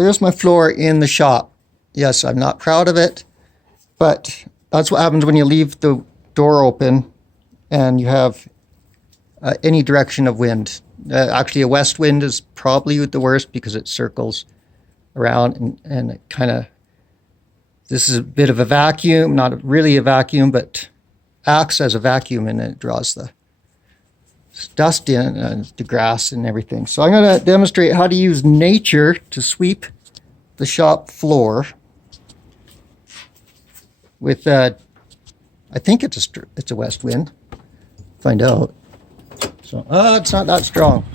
there's my floor in the shop. Yes, I'm not proud of it, but that's what happens when you leave the door open and you have any direction of wind. Actually, a west wind is probably the worst because it circles around and it kind of, this is a bit of a vacuum, not really a vacuum, but acts as a vacuum, and it draws the dust in and the grass and everything. So I'm going to demonstrate how to use nature to sweep the shop floor with I think it's a west wind. Find out. So it's not that strong.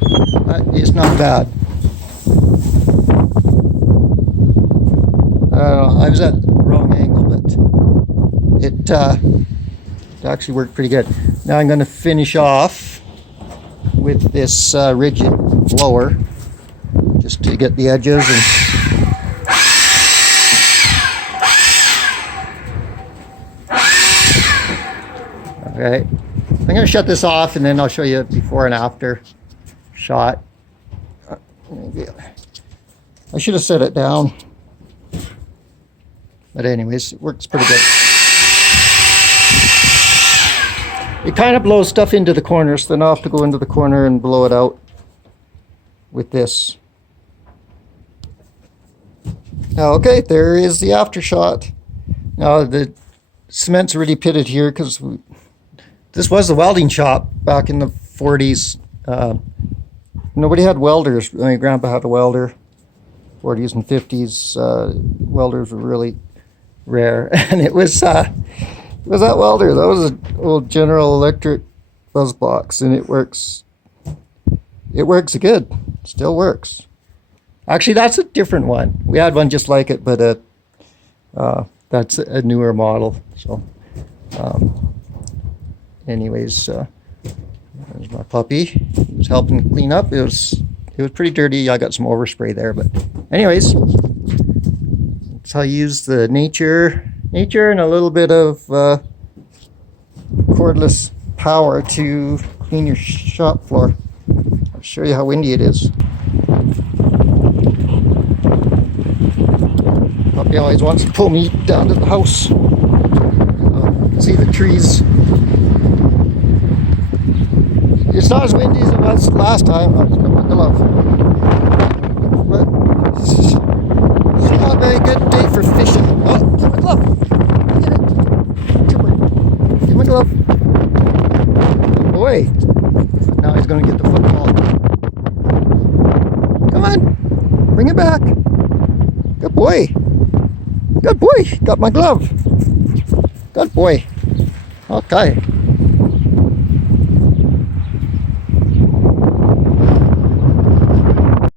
It's not bad. I don't know. I was at the wrong angle, but it actually worked pretty good. Now I'm going to finish off with this rigid blower just to get the edges and okay. I'm going to shut this off and then I'll show you before and after shot. I should have set it down. But anyways, it works pretty good. It kind of blows stuff into the corners, so then I'll have to go into the corner and blow it out with this. Now, okay, there is the after shot. Now, the cement's really pitted here because this was the welding shop back in the 40s. Nobody had welders. My grandpa had a welder. 40s and 50s, welders were really rare, and it was that welder. That was an old General Electric buzz box, and it works good. Still works. Actually, that's a different one. We had one just like it, but that's a newer model. So anyways, there's my puppy. He was helping clean up. It was pretty dirty. I got some overspray there, but anyways, that's how you use the nature and a little bit of cordless power to clean your shop floor. I'll show you how windy it is. Puppy always wants to pull me down to the house. See the trees. It's not as windy as it was last time. I just got my glove. But it's not a very good day for fishing. Oh, get my glove. Get it. Get my glove. Good boy. Now he's going to get the football. Come on. Bring it back. Good boy. Good boy. Got my glove. Good boy. Okay.